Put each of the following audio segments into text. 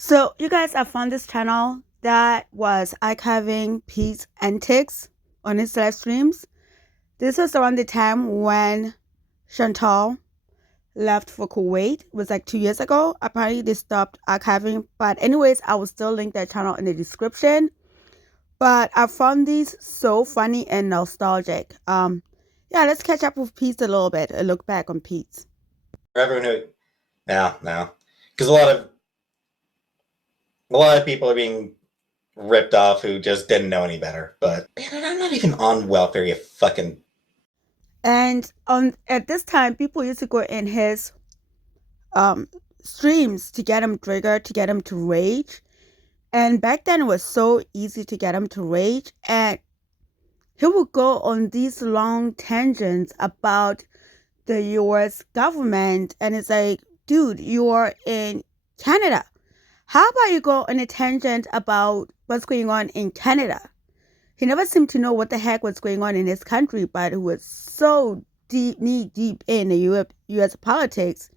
So, you guys, I found this channel that was archiving Pete's antics on his live streams. This was around the time when Chantal left for Kuwait. It was like 2 years ago. Apparently, they stopped archiving. But anyways, I will still link that channel in the description. But I found these so funny and nostalgic. Yeah, let's catch up with Pete a little bit. A look back on Pete. For everyone who, no, because a lot of people are being ripped off who just didn't know any better. But man, I'm not even on welfare, you fucking. And at this time, people used to go in his streams to get him triggered, to get him to rage. And back then, it was so easy to get him to rage. And he would go on these long tangents about the US government. And it's like, dude, you are in Canada. How about you go on a tangent about what's going on in Canada? He never seemed to know what the heck was going on in his country, but he was so deep, knee deep in the US politics.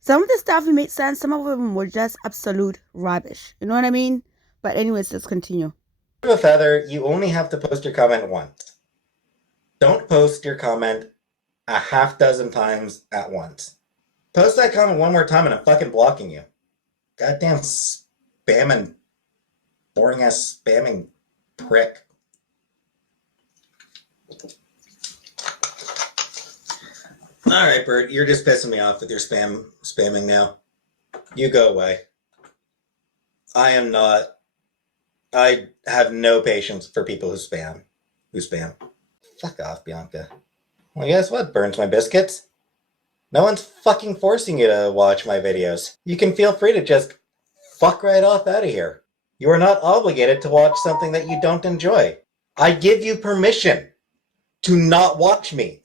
Some of the stuff made sense, some of them were just absolute rubbish. You know what I mean? But anyways, let's continue. A feather, you only have to post your comment once. Don't post your comment a half dozen times at once. Post that comment one more time and I'm fucking blocking you. Goddamn spamming, boring ass spamming prick. Alright, Bert, you're just pissing me off with your spamming now. You go away. I am not. I have no patience for people who spam. Fuck off, Bianca. Well, guess what? Burns my biscuits. No one's fucking forcing you to watch my videos. You can feel free to just fuck right off out of here. You are not obligated to watch something that you don't enjoy. I give you permission to not watch me.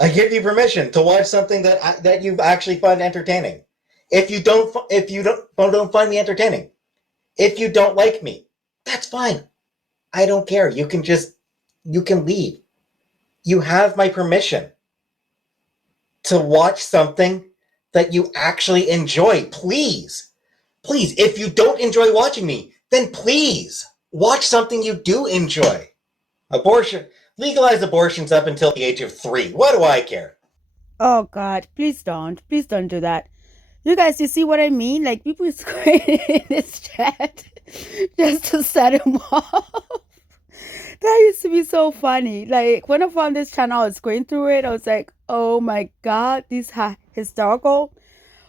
I give you permission to watch something that you actually find entertaining. If you don't find me entertaining, if you don't like me, that's fine. I don't care. You can leave. You have my permission to watch something that you actually enjoy. Please, if you don't enjoy watching me, then please watch something you do enjoy. Legalize abortions up until the age of 3. What do I care? Oh God, please don't do that. You guys, you see what I mean? Like, people is going in this chat just to set him off. That used to be so funny. Like, when I found this channel, I was going through it. I was like, oh my God, these are historical.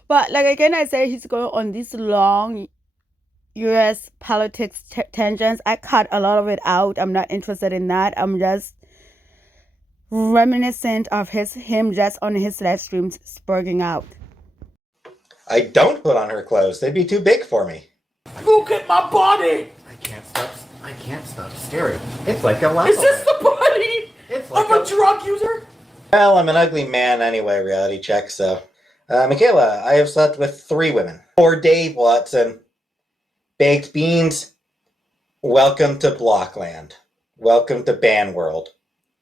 But like again, I say he's going on these long US politics tangents. I cut a lot of it out. I'm not interested in that. I'm just reminiscent of him just on his live streams spurging out. I don't put on her clothes. They'd be too big for me. Look at my body! I can't stop staring. It's like a lava. Is this the body of a drug user? Well, I'm an ugly man anyway, reality check, so. Michaela, I have slept with 3 women. For Dave Watson, baked beans, welcome to Blockland. Welcome to Ban World.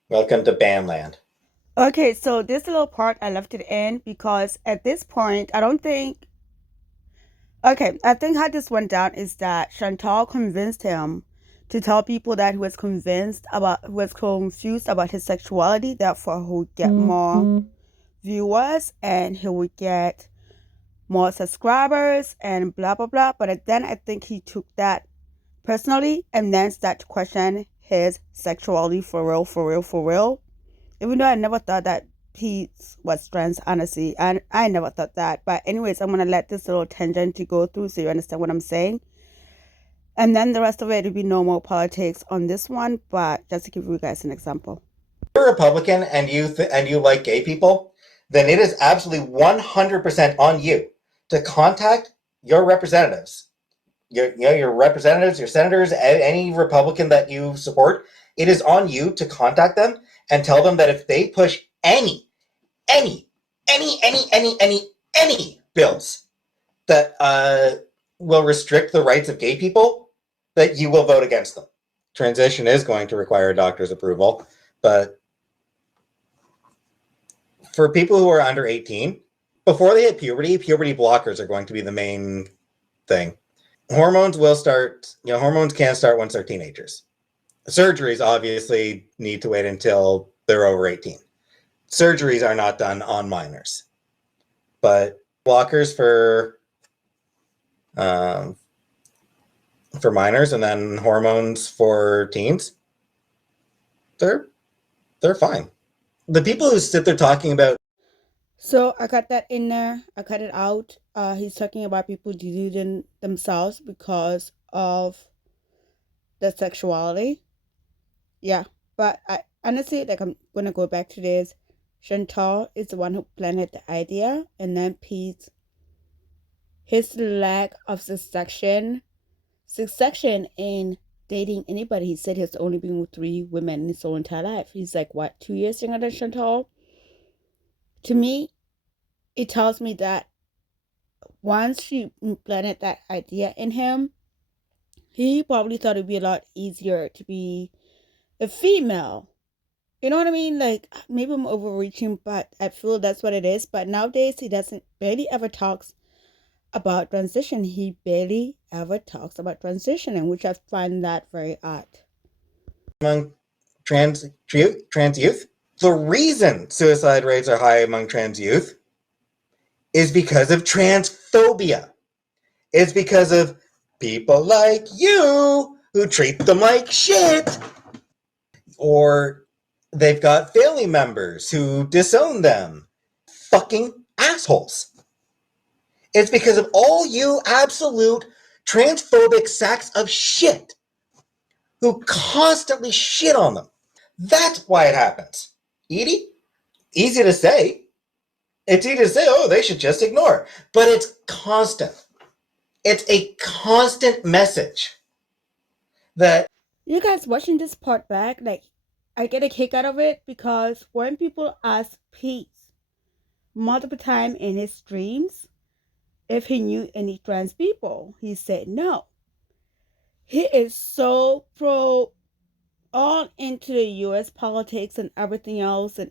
Welcome to Banland. Okay, so this little part I left it in because at this point, I think how this went down is that Chantal convinced him to tell people that he was confused about his sexuality, therefore he would get more viewers and he would get more subscribers and blah blah blah. But then I think he took that personally and then started to question his sexuality for real. Even though I never thought that Pete was trans, honestly, and I never thought that. But anyways, I'm gonna let this little tangent to go through so you understand what I'm saying. And then the rest of it will be normal politics on this one, but just to give you guys an example. If you're a Republican and you like gay people, then it is absolutely 100% on you to contact your representatives. Your representatives, your senators, any Republican that you support. It is on you to contact them and tell them that if they push any bills that will restrict the rights of gay people, that you will vote against them. Transition is going to require a doctor's approval, but for people who are under 18, before they hit puberty blockers are going to be the main thing. Hormones will start, hormones can start once they're teenagers. Surgeries obviously need to wait until they're over 18. Surgeries are not done on minors. But blockers for minors and then hormones for teens, they're fine. The people who sit there talking about... So I got that in there. I cut it out. He's talking about people deluding themselves because of their sexuality. Yeah, but I honestly, like, I'm gonna go back to this. Chantal is the one who planted the idea, and then Pete, his lack of succession in dating anybody. He said he's only been with 3 women in his whole entire life. He's like, what, 2 years younger than Chantal? To me, it tells me that once she planted that idea in him, he probably thought it'd be a lot easier to be a female. You know what I mean? Like, maybe I'm overreaching, but I feel that's what it is. But nowadays, he barely ever talks about transition. He barely ever talks about transitioning, which I find that very odd. Among trans youth, the reason suicide rates are high among trans youth is because of transphobia. It's because of people like you who treat them like shit. Or they've got family members who disown them. Fucking assholes. It's because of all you absolute transphobic sacks of shit who constantly shit on them. That's why it happens. Edie? Easy to say. It's easy to say, oh, they should just ignore. But it's constant. It's a constant message that... You guys watching this part back, like, I get a kick out of it because when people ask Pete multiple times in his streams if he knew any trans people, he said no. He is so pro all into the US politics and everything else. And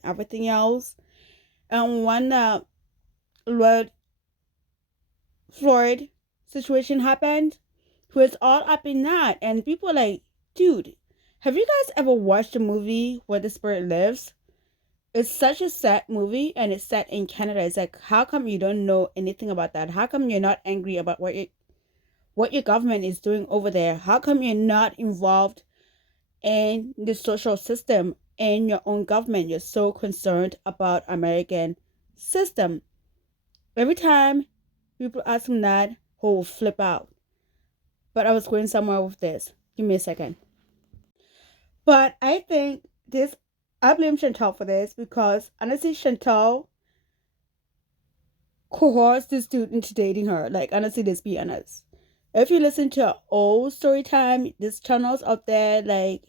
when Lord Floyd situation happened, he was all up in that. And people are like, dude, have you guys ever watched a movie Where the Spirit Lives? It's such a sad movie, and it's set in Canada. It's like, how come you don't know anything about that? How come you're not angry about what your government is doing over there? How come you're not involved in the social system in your own government? You're so concerned about American system. Every time people ask him that, he will flip out. But I was going somewhere with this. Give me a second. But I think I blame Chantal for this because honestly, Chantal coerced this dude into dating her. Like, honestly, let's be honest. If you listen to old story time, there's channels out there like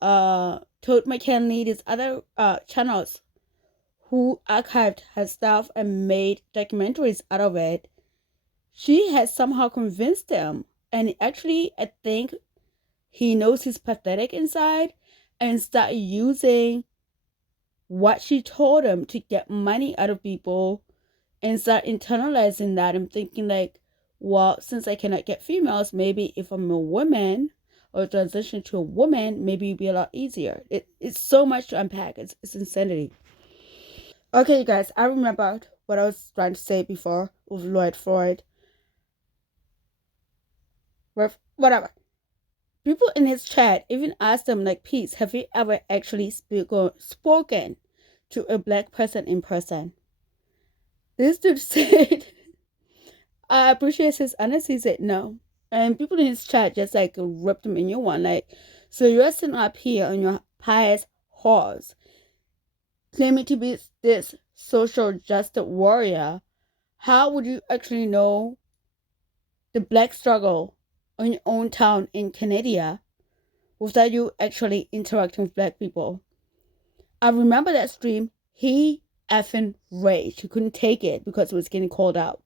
Toad McKinley, these other channels who archived her stuff and made documentaries out of it. She has somehow convinced him, and actually, I think he knows he's pathetic inside and start using what she told him to get money out of people and start internalizing that and thinking like, well, since I cannot get females, maybe if I'm a woman or transition to a woman, maybe it'd be a lot easier. It's so much to unpack. It's insanity. Okay, you guys, I remembered what I was trying to say before with Lloyd Floyd. Whatever. People in his chat even asked him, like, Pete, have you ever actually spoken to a black person in person? This dude said, I appreciate his honesty. He said no. And people in his chat just, like, ripped him a new one. Like, so you're sitting up here on your pious horse, claiming to be this social justice warrior. How would you actually know the black struggle in your own town in Canada without you actually interacting with black people? I remember that stream. He effing raged. He couldn't take it because it was getting called out.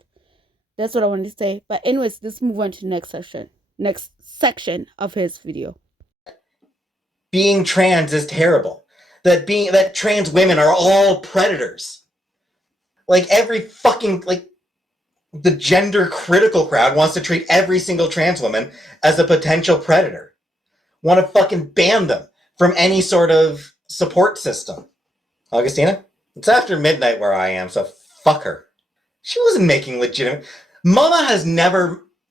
That's what I wanted to say. But anyways, let's move on to the next section of his video. Being trans is terrible. That trans women are all predators. Like every fucking, like, The gender critical crowd wants to treat every single trans woman as a potential predator. Want to fucking ban them from any sort of support system. Augustina? It's after midnight where I am, so fuck her. She wasn't making legitimate... Mama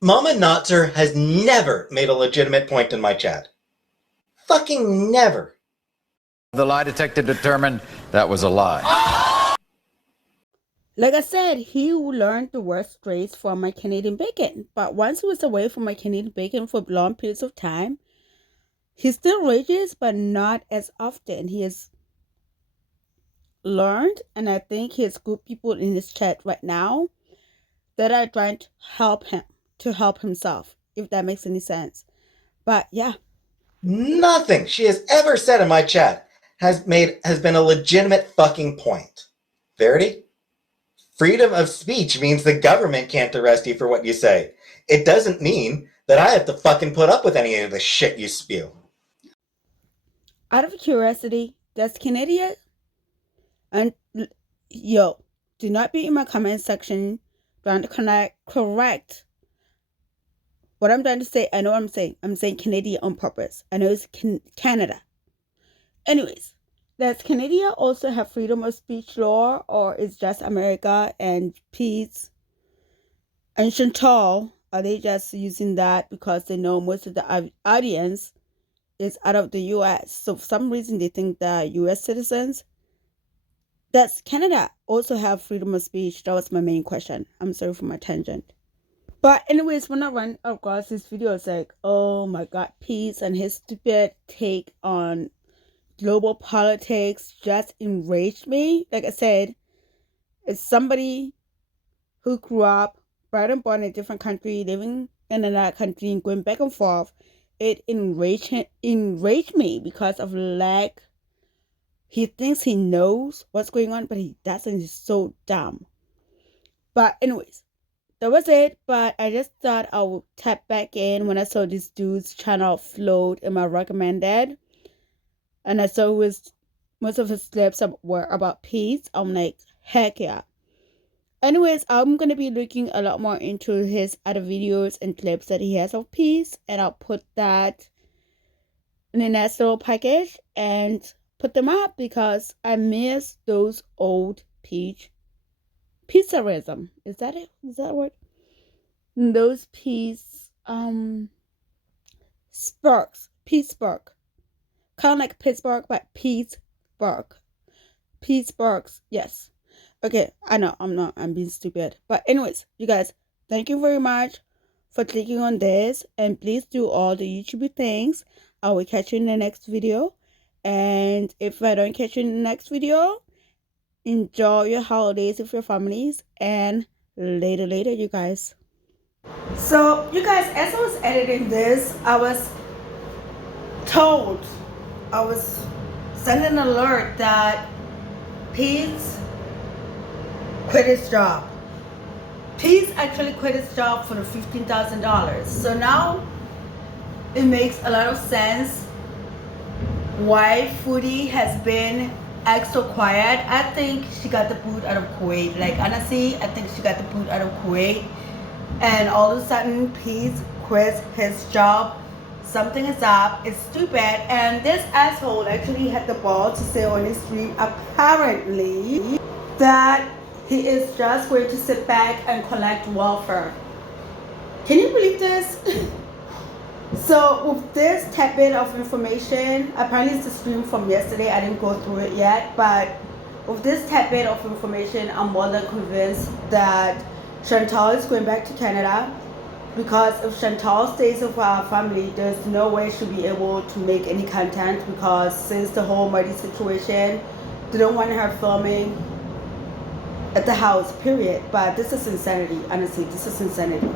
Notzer has never made a legitimate point in my chat. Fucking never. The lie detector determined that was a lie. Like I said, he learned the word strays from my Canadian bacon. But once he was away from my Canadian bacon for long periods of time, he still rages, but not as often. He has learned, and I think he has good people in his chat right now that are trying to help him, to help himself, if that makes any sense. But yeah. Nothing she has ever said in my chat has been a legitimate fucking point. Verity? Freedom of speech means the government can't arrest you for what you say. It doesn't mean that I have to fucking put up with any of the shit you spew. Out of curiosity, does Canada... And yo, do not be in my comment section trying to correct what I'm trying to say. I know what I'm saying. I'm saying Canada on purpose. I know it's Canada. Anyways, does Canada also have freedom of speech law, or is just America and Peetz and Chantal? Are they just using that because they know most of the audience is out of the U.S.? So for some reason they think that U.S. citizens... Does Canada also have freedom of speech? That was my main question. I'm sorry for my tangent. But anyways, when I ran across this video, it's like, oh my god, Peetz and his stupid take on global politics just enraged me. Like I said, it's somebody who grew up, brought and born in a different country, living in another country and going back and forth. It enraged me because of lack. He thinks he knows what's going on, but he doesn't. He's so dumb. But anyways, that was it. But I just thought I would tap back in when I saw this dude's channel float in my recommended. And I saw most of his clips were about Peetz. I'm like, heck yeah. Anyways, I'm going to be looking a lot more into his other videos and clips that he has of Peetz. And I'll put that in the next little package and put them up because I miss those old pizzarism. Is that it? Is that a word? Those spergs. Pittsburgh. Kind of like Pittsburgh, but Pittsburgh. Yes. Okay, I know, I'm being stupid. But anyways, you guys, thank you very much for clicking on this. And please do all the YouTube things. I will catch you in the next video. And if I don't catch you in the next video, enjoy your holidays with your families. And later, you guys. So, you guys, as I was editing this, I was told, I was sent an alert that Peetz quit his job. Peetz actually quit his job for the $15,000. So now it makes a lot of sense why Foodie has been extra quiet. I think she got the boot out of Kuwait. Like honestly, I think she got the boot out of Kuwait. And all of a sudden, Peetz quits his job. Something is up. It's stupid. And this asshole actually had the ball to say on his stream, apparently, that he is just going to sit back and collect welfare. Can you believe this? So with this tad bit of information, apparently it's the stream from yesterday. I didn't go through it yet, but with this tad bit of information, I'm more than convinced that Chantal is going back to Canada, because if Chantal stays with our family, there's no way she'll be able to make any content, because since the whole muddy situation, they don't want her filming at the house, period. But this is insanity. Honestly, this is insanity.